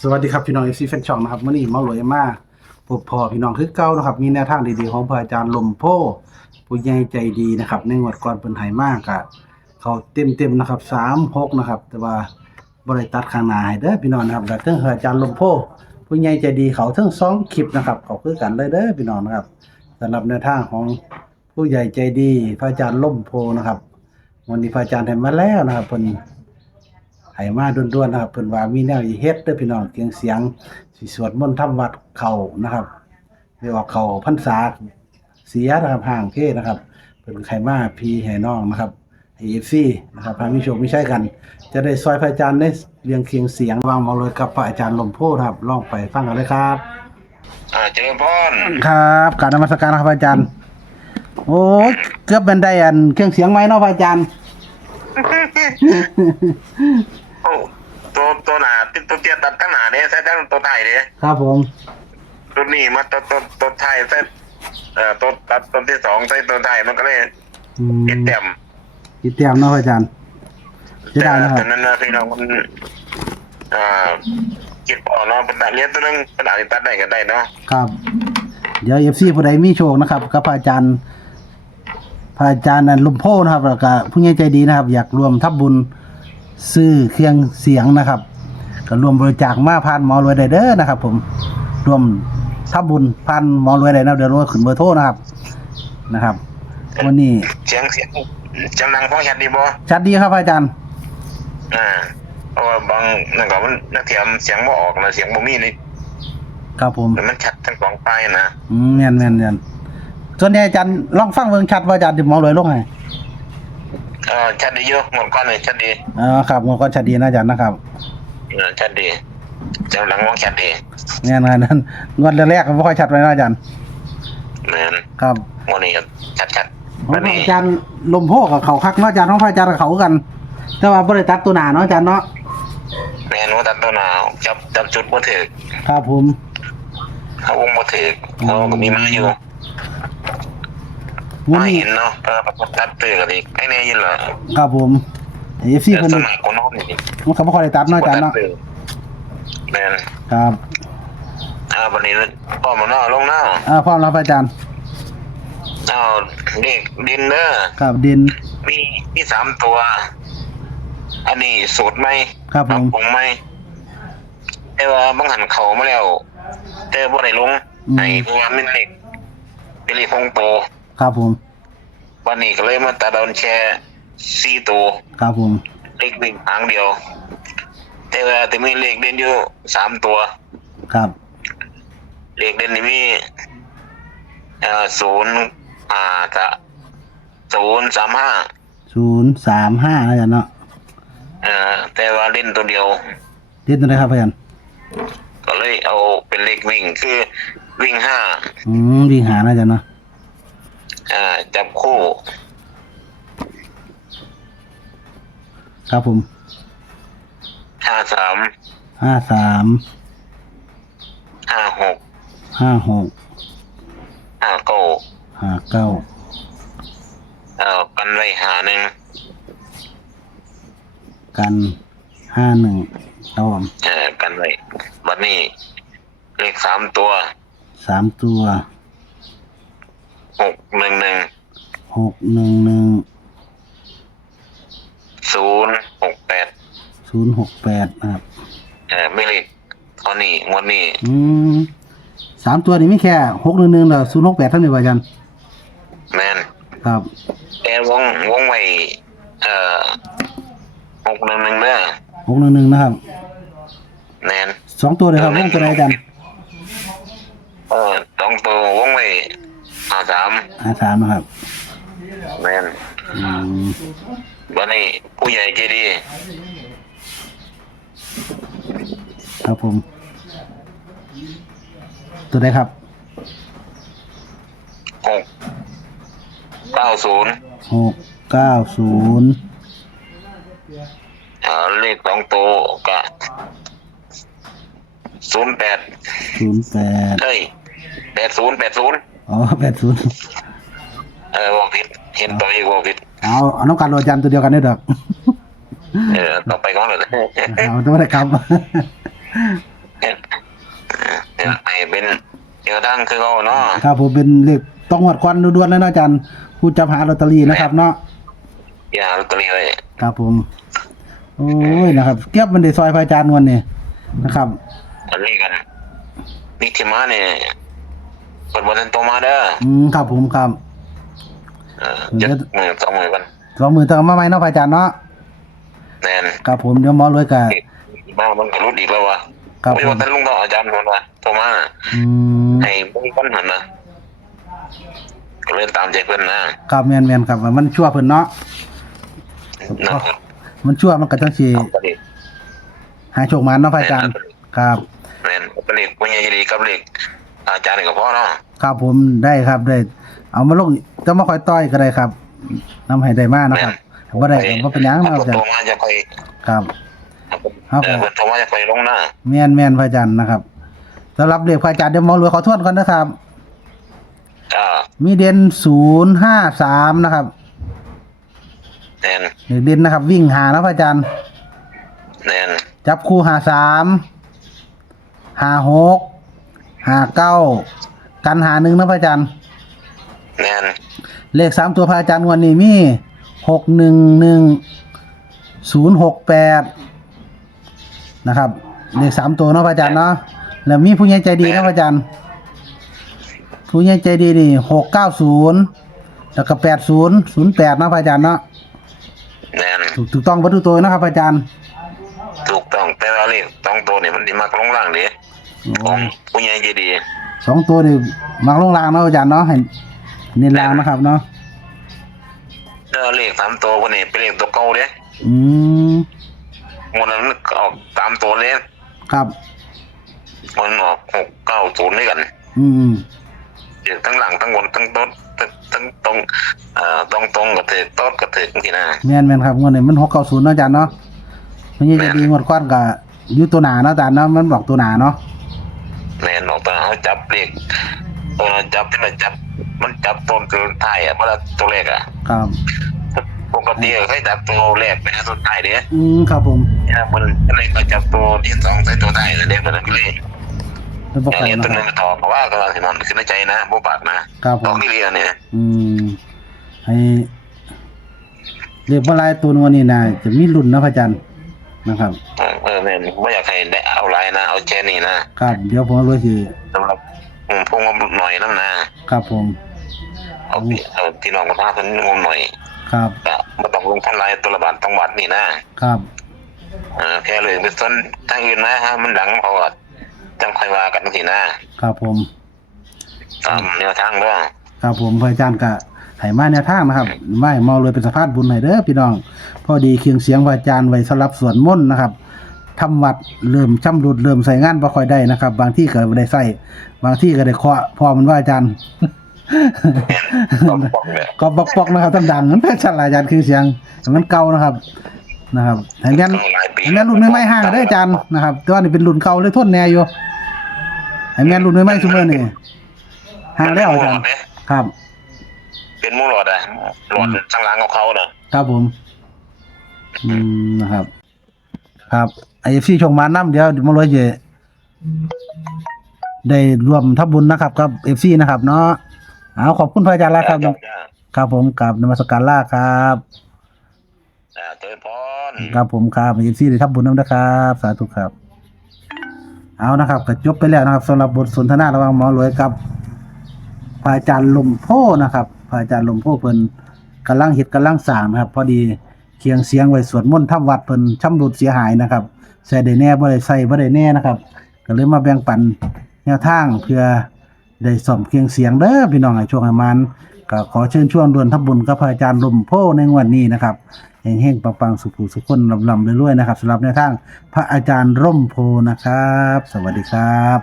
สวัสดีครับพี่น้องเอฟซีแฟนช่องนะครับมื่อนี้มาหลวยมาพบพอพี่น้องคือเก่านะครับ มีแนวทางดีๆของพระอาจารย์ลมโพผู้ใหญ่ใจดีนะครับ ในงวดก่อนเพิ่นให้มากอะเขาเต็มๆนะครับ36นะครับ แต่ว่าบ่ได้ตัดข้างหน้าให้เด้อพี่น้องนะครับแล้วถึงพระอาจารย์ลมโพผู้ใหญ่ใจดีเขาทั้งสองคลิปนะครับเขาคือกันเลยเด้อพี่น้องนะครับสำหรับแนวทางของผู้ใหญ่ใจดี พระอาจารย์ลมโพนะครับวันนี้พระอาจารย์ให้มาแล้วนะครับเพิ่น ให้มาด่วนๆนะครับเพิ่นว่ามีแนวอีเฮ็ดเด้อพี่น้องเสียงเสียงสิสวดมนต์ทำวัดเข้านะครับเรียกว่าเข้าพรรษาเสียนะครับห่างเพศนะครับเพิ่นไขมาพี่ให้น้องนะครับให้ FC นะครับพามีโชคมีชัยกัน จะได้ซอยพระอาจารย์ได้เรียงเคียงเสียงวางมาเลยกับพระอาจารย์ลมโพธิ์ครับลองไปฟังกันเลยครับอ่าเจริญพรครับกรารนมัสการครับพระอาจารย์ โอ้ยเกือบเป็นได้อันเครื่องเสียงไหมเนาะพระอาจารย์โอ้ตัว ตัวหนาตัวตัวเตี้ยตัดตั้งหนาเนี่ยใส่ตั้งตัวไทยเนี่ยครับผมตัวนี้มาตัวตัวตัวไทยใส่เอ่อตัวตัดตัวที่สองใส่ตัวไทยมันก็เลยอืมติดเต็มคิดเตรียมเนาะพระอาจารย์เสียดายนะคแต่รับนั้นนะพี่น้องมันอ่าคิดพอเนาะเป็นตัดเลี้ยงตัวนึงเป็นอาจจะตัดได้ก็ได้เนาะครับ เดี๋ยวเอฟซีผู้ใดมีโชคนะครับกับพระอาจารย์พระอาจารย์นันลุมโพนะครับแล้วก็ผู้ใหญ่ใจดีนะครับ อยากรวมทับบุญซื้อเครื่องเสียงนะครับ ก็รวมบริจาคมาผ่านหมอรวยได้เด้อนะครับ ผมรวมทับบุญผ่านหมอรวยได้นะเดี๋ยวรวยขึ้นเบอร์โทรนะครับนะครับวันนี้เสียงเสียงจำนังพอชัดดีบ่ชัดดีครับพระอาจารย์อ่าเพราะว่าบางนั่นก็มันนักเทียมเสียงบ่ออกนะเสียงบ่มีนี่ครับผมมันชัดทั้งสองฝ่ายนะอืมแม่นแม่นแม่นส่วนนี้อาจารย์ลองฟังเบิ่งชัดว่าอาจารย์ที่หมอรวยลงให้เออชัดดีอยู่หมดก้อนเลยชัดดีอ๋อครับงวดก็ชัดดีนะอาจารย์นะครับ เออชัดดีจำหลังมองชัดดีแน่นอนนั้นงวดแรกๆก็บ่ค่อยชัดเลยนะอาจารย์ เหมือนครับโมนี่ก็ชัดชัดของวันนี้อาจารย์ลมโพกับเขาคักเนาะอาจารย์ของพระอาจารย์กับเขากัน แต่ว่าบ่ได้ตัดตัวหนาเนาะอาจารย์เนาะแมนว่าตัดตัวหนาวจับจับจุดบ่ถือครับผม เขาวงบ่ถือเขาก็มีมาอยู่งวดมานี้เห็นเนาะเออประตัดตื่นกันอีกไอ้เนี่ยยินเหรอครับผม FC แต่เพิ่นสมัยคนโน้นนี่มันก็บ่ค่อยได้ตัดเนาะอาจารย์เนาะตื่นแมนครับอ่าวันนี้พ่อมาเนาะลงเนาะอ่าพร้อมแล้วพระอาจารย์เอาเด็กดินเนอร์ครับดินมีมีสามตัว อันนี้สูตรไหมครับผม ปรุงไหมแต่ว่าบางหันเขามาแล้ว แต่บ่ได้ลงอืมไอ้พวกนั้นเป็นเหล็กเป็นเหล็กคงโต ครับผม วันนี้ก็เลยมาตัดเอาแช่ สี่ตัวครับผมเล็กวิ่งหางเดียว แต่ว่าจะมีเลขเด่นอยู่สามตัว ครับเลขเด่นนี่มีเอ่อศูนย์อ่าจะศูนย์สามห้า035นะอาจารย์เนาะเอ่อแต่ว่าเล่นตัวเดียวดินตัวไหนครับพระอาจารย์ก็เลยเอาเป็นเลขวิ่งคือวิ่งห้าอืมวิ่งหานะอาจารย์เนาะอ่าจับคู่ ครับผมห้าสาม53ห้าหก56ห้าเก้า59เอ่อกันไว้หาหนึ่งกันห้าหนึ่งครับผมเอ่อกันไว้วันนี้เลขสามตัวสามตัวหกหนึ่งหนึ่งหกหนึ่งหนึ่ง ศูนย์หกแปด ศูนย์หกแปดนะครับ เอ่อไม่เลขเท่านี้งวดนี้อืมสามตัวนี้ไม่แค่หกหนึ่งหนึ่งแล้วศูนย์หกแปดท่านอยู่ป่ะอาจารย์แมนครับ แต่วงวงไว้เอ่อหกหนึ่งหนึ่งเด้อหกหนึ่งหนึ่งนะครับ แมนสองตัวเลยครับวงตัวไหนอาจารย์เออสองตัววงไว้ห้าสามห้าสามนะครับ แมนอืมวันนี้ผู้ใหญ่ใจดี ครับผม ตัวไหนครับหกเก้าศูนย์หกเก้าศูนย์เอ่อเลขสองตัวก็ศูนย์แปดศูนย์แปดเฮ้ยแปดศูนย์แปดศูนย์อ๋อแปดศูนย์เออบอกผิดเห็นตัวอีกบอกผิดเอาเอาน้องการโรอาจารย์ตัวเดียวกันนี่ดอกเออต้องไปก่อนเลยเอาตัวไหนครับ เป็นเจอทางคือเขาเนาะครับผมเป็นเลขต้องหวดควันด่วนๆเลยนะอาจารย์ผู้จับหาลอตเตอรี่นะครับ เนาะอย่าลอตเตอรี่เลยครับผม โอ้ยนะครับเก็บมันได้ซอยพระอาจารย์วันนี้นะครับอันนี้กันนี่ที่มาเนี่ยคนบนทันโตมาเด้ออืมครับผมครับเออเจ็ดหมื่นสองหมื่นกันสองหมื่นเติมมาใหม่เนาะพระอาจารย์เนาะแน่นครับผมเดี๋ยวหมอรวยกับ บ้ามันก็รุดอีกแล้ววะครับไม่ผมว่าท่านลุงต่ออาจารย์คนว่าโทรมาอืมให้บุ้งก้นหันนะก็เลยตามใจเพื่อนนะครับแมนแมนครับมันชั่วเพิ่นเนาะ นะครับมันชั่วมันก็จังสิเอาไปดิหาโชคมาเนาะพระอาจารย์ครับ แม่นเป็นเหล็กปัญญาดีกับเหล็กอาจารย์ก็พอเนาะครับผมได้ครับได้ เอามาลงจะมาคอยต้อยก็ได้ครับนำให้ได้มากนาะครับบ่ได้ก็บ่เป็นหยังถ้าเนาะคนอาจารโตย์มาจะไป ครับ ครับเออคนโตมาจะไปลงหน้าแม่นแม่นพระอาจารย์นะครับสำหรับเลขพระอาจารย์เดี๋ยวหมอรวยขอทวนก่อนนะครับ อ่ามีเด่น053นะครับแน่นเลขเด่นนะครับ วิ่งหานะพระอาจารย์ แน่นจับคู่หาสามหาหกหาเก้ากันหาหนึ่งนะพระอาจารย์ แน่นเลขสามตัวพระอาจารย์งวันนี้มีหกหนึ่งหนึ่งศูนย์หกแปด นะครับเลขสามตัวเนาะพระอาจารย์เนาะแล้วมีผู้ใหญ่ใจดีนะพระอาจารย์ ผู้ใหญ่ใจดีนี่หกเก้าศูนย์แล้วก็แปดศูนย์ศูนย์แปดนะพระอาจารย์เนาะแน่นถูกถูกต้องวัตถุตัวนะครับพระอาจารย์ถูกต้องแต่ว่าเหล็กต้องโตเนี่ยมันดีมากลงล่างดิของผู้ใหญ่ใจดีสองตัวนี่มักลงรางเนาะอาจารย์เนาะให้เน้นรางนะครับเนาะเด้อเหล็กสามตัวคนนี้เป็นเหล็กตัวเก่าเด้อืม มันนั้นออกตามตัวเลยครับ มันออกหกเก้าศูนย์ด้วยกัน อืมเดี๋ยวทั้งหลังทั้งบนทั้งต้นทั้งตรงเอ่อตรงตรงกับเถิดต้นกับเถิดทีนะแม่นแม่นครับงวดนี้มันหกเก้าศูนย์เนาะอาจารย์เนาะมันยังจะดีงวดก้อนกับยูตัวหนาเนาะอาจารย์เนาะมันบอกตัวหนาเนาะแม่นออกตอนเขาจับเลขตัวนั้นจับที่มันจับ มันจับต้นตัวท้ายอะเมื่อตัวแรกอะครับ ปกติเคยจับตัวแรกไปหาตัวท้ายเด้อืมครับผมเนี่ยมันอะไรก็จับตัวที่สองใส่ตัวท้ายเลยเด็กมันก็เลยเป็นปกอย่างตินี้นะตัวคนึรับงมาต่อเพราะว่าก็สิมันขึ้นในใจนะบ่ปากนะครับผตอม กนี่เรียนเนี่ยอืม ให้เรียกว่าลายตัวงวดนี้นะจะมีรุ่นนะพระอาจารย์นะครับเออเออแม่นไม่อยากให้ได้เอาหลายนะ เอาแค่นี้นะครับเดี๋ยวผมรู้สิสำหรับอืมพวกงมหน่อยน้ำนะครับผมเอาที่เอาที่น้องกระทาเพิ่นงมหน่อย ครับก็บ่ต้องลงทุนหลายตัวละบาทต้องบาทนี่นะครับเออแค่เลยเป็นต้นทางอื่นนะฮะมันดังเพราะว่าจังค่อยว่ากันทีนะครับผมตามแนวทางเด้อครับผมพระอาจารย์ก็ให้มาแนวทางนะครับไม่เมาเลยเป็นสภาพบุญให้เด้อพี่น้อง พอดีเคียงเสียงพระอาจารย์ไว้สำหรับสวดมนต์นะครับทำวัดเริ่มช่ำรุดเริ่มใส่งานบ่ค่อยได้นะครับ บางที่ก็บ่ได้ใส่บางที่ก็ได้เคาะพอมันว่าอาจารย์ ก็บอกเลยก็บอกปอกนะครับต้องดังนั้นแพทย์ชันหลายอาจารย์เคียงเสียงมันเก่านะครับ นะครับให้แม่นหลายปีให้แม่นรุ่นใหม่ๆห่างกันเด้ออาจารย์นะครับแต่ว่านี่เป็นรุ่นเก่าเลยทนแน่อยู่ให้แม่นรุ่นใหม่ๆซุมื้อนี่ห่างแล้วอาจารย์ครับ เป็นหมูหลอดอะหลอดข้างหล่างของเขาเน่ะครับผม อืมนะครับ ครับไอเอฟซีชงมาน้ำเดี๋ยวมาเลยเจได้รวมทับบุญนะครับกับเอฟซีนะครับเนาะ เอาขอบคุณพระอาจารย์ลาครับจ้าครับผมกับนมัสการลาครับจ้าเจริญพรครับผมครับเอฟซีได้ทับบุญน้ำนะครับ สาธุครับ เอานะครับก็จบไปแล้วนะครับสำหรับบทสนทนาระหว่างหมอรวยกับพระอาจารย์ลมโพนะครับพระอาจารย์ลมโพเพิ่นกำลังเฮ็ดกำลังสร้างนะครับ พอดีเคียงเสียงไว้สวดมนต์ทำวัดเพิ่นช่ำรุดเสียหายนะครับใส่ได้แน่บ่ได้ใส่บ่ได้แน่นะครับ ก็เลยมาแบ่งปันแนวทางเพื่อ ได้ซ่อมเคียงเสียงเด้อพี่น้องให้ช่วงให้มันก็ขอเชิญชวนรวนทับุญกับพระอาจารย์ลมโพในวันนี้นะครับแห่งๆปังๆสุขุสุขคนลำๆรวยๆนะครับสำหรับในทางพระอาจารย์ร่มโพนะครับ สวัสดีครับ